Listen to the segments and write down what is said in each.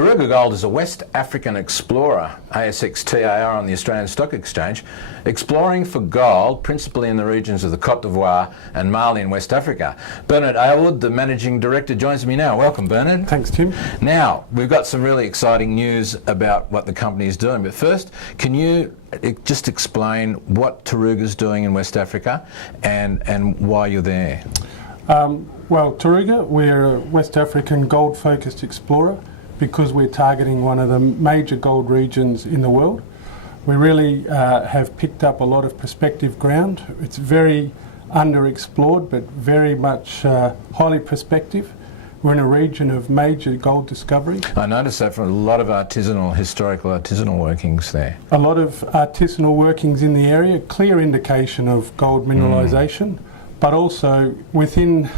Taruga Gold is a West African explorer, ASX TAR on the Australian Stock Exchange, exploring for gold principally in the regions of the Cote d'Ivoire and Mali in West Africa. Bernard Aylward, the Managing Director, joins me now. Welcome, Bernard. Thanks, Tim. Now, we've got some really exciting news about what the company is doing, but first, can you just explain what Taruga's doing in West Africa and why you're there? Well, Taruga, we're a West African gold-focused explorer because we're targeting one of the major gold regions in the world. We really have picked up a lot of prospective ground. It's very underexplored, but very much highly prospective. We're in a region of major gold discoveries. I noticed that from a lot of historical artisanal workings there. A lot of artisanal workings in the area, clear indication of gold mineralisation, but also within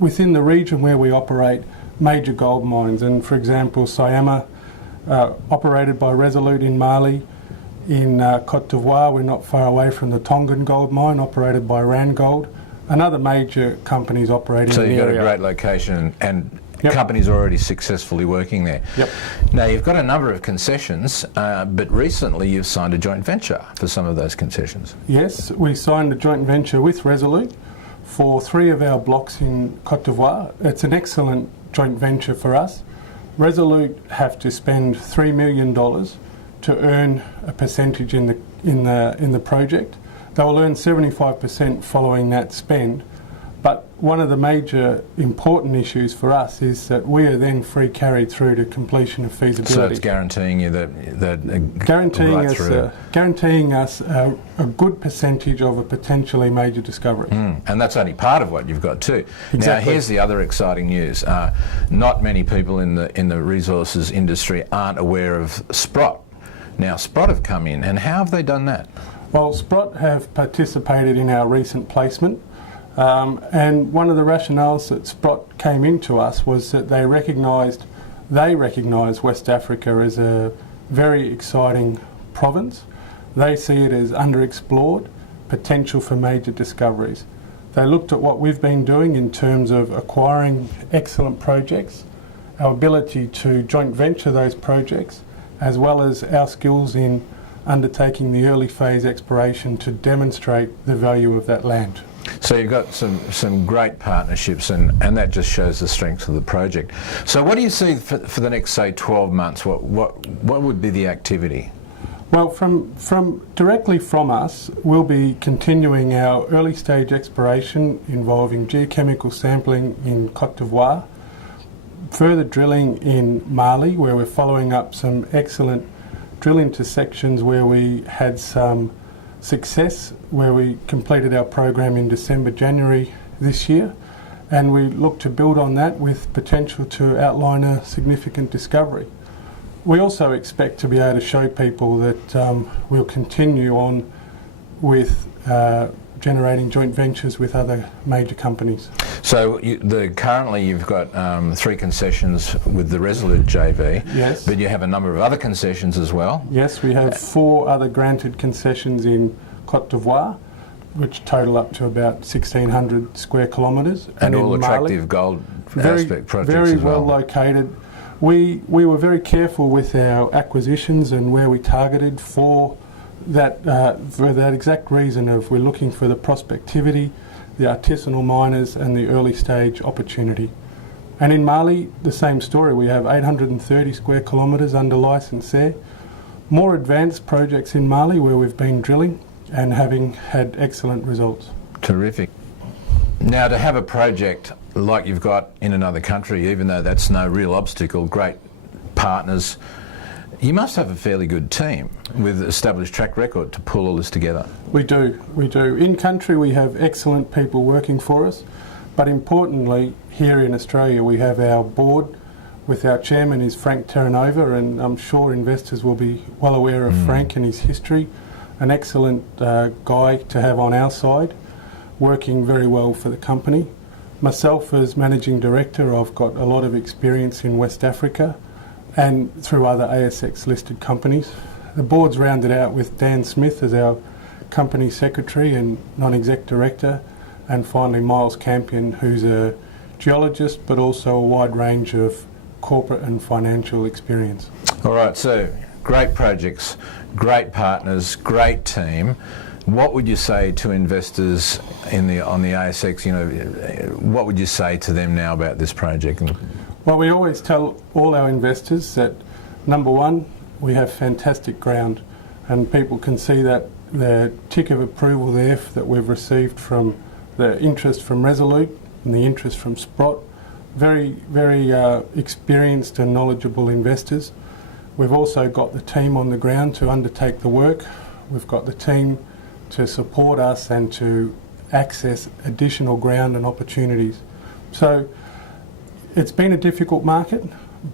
the region where we operate, major gold mines. And for example, Syama, operated by Resolute in Mali. In Cote d'Ivoire, we're not far away from the Tongan gold mine, operated by Randgold, and other major companies operating in the area. So you've got a great location and companies already successfully working there. Yep. Now, you've got a number of concessions, but recently you've signed a joint venture for some of those concessions. Yes, we signed a joint venture with Resolute for 3 of our blocks in Cote d'Ivoire. It's an excellent joint venture for us. Resolute have to spend $3 million to earn a percentage in the project. They will earn 75% following that spend. But one of the major important issues for us is that we are then free carried through to completion of feasibility. So it's guaranteeing you guaranteeing us a good percentage of a potentially major discovery. And that's only part of what you've got too. Exactly. Now here's the other exciting news. Not many people in the resources industry aren't aware of Sprott. Now Sprott have come in, and how have they done that? Well, Sprott have participated in our recent placement. And one of the rationales that Sprott came into us was that they recognised West Africa as a very exciting province. They see it as underexplored, potential for major discoveries. They looked at what we've been doing in terms of acquiring excellent projects, our ability to joint venture those projects, as well as our skills in undertaking the early phase exploration to demonstrate the value of that land. So you've got some great partnerships, and that just shows the strength of the project. So what do you see for the next, say, 12 months? What would be the activity? Well, directly from us, we'll be continuing our early stage exploration involving geochemical sampling in Cote d'Ivoire, further drilling in Mali, where we're following up some excellent drill intersections where we had some success, where we completed our program in December, January this year, and we look to build on that with potential to outline a significant discovery. We also expect to be able to show people that we'll continue on with generating joint ventures with other major companies. So currently you've got 3 concessions with the Resolute JV, yes, but you have a number of other concessions as well. Yes, we have 4 other granted concessions in Cote d'Ivoire, which total up to about 1,600 square kilometres. And all attractive gold aspect projects very as well. Well located. We were very careful with our acquisitions and where we targeted for that exact reason of we're looking for the prospectivity, the artisanal miners and the early stage opportunity. And in Mali, the same story. We have 830 square kilometres under licence there. More advanced projects in Mali where we've been drilling and having had excellent results. Terrific. Now, to have a project like you've got in another country, even though that's no real obstacle, great partners, you must have a fairly good team with established track record to pull all this together. We do. In country we have excellent people working for us, but importantly here in Australia we have our board with our chairman is Frank Terranova, and I'm sure investors will be well aware of Frank and his history. An excellent guy to have on our side, working very well for the company. Myself as Managing Director, I've got a lot of experience in West Africa and through other ASX listed companies. The board's rounded out with Dan Smith as our Company Secretary and Non-Exec Director, and finally Miles Campion, who's a geologist but also a wide range of corporate and financial experience. All right, so great projects, great partners, great team. What would you say to investors on the ASX? What would you say to them now about this project? Well, we always tell all our investors that, number one, we have fantastic ground, and people can see that the tick of approval there that we've received from the interest from Resolute and the interest from Sprott. Very, very experienced and knowledgeable investors. We've also got the team on the ground to undertake the work. We've got the team to support us and to access additional ground and opportunities. So it's been a difficult market,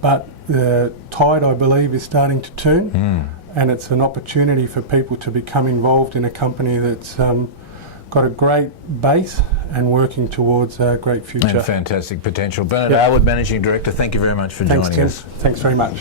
but the tide, I believe, is starting to turn, and it's an opportunity for people to become involved in a company that's got a great base and working towards a great future. And fantastic potential. Bernard Aylward, Managing Director, thank you very much for joining us. Thanks very much.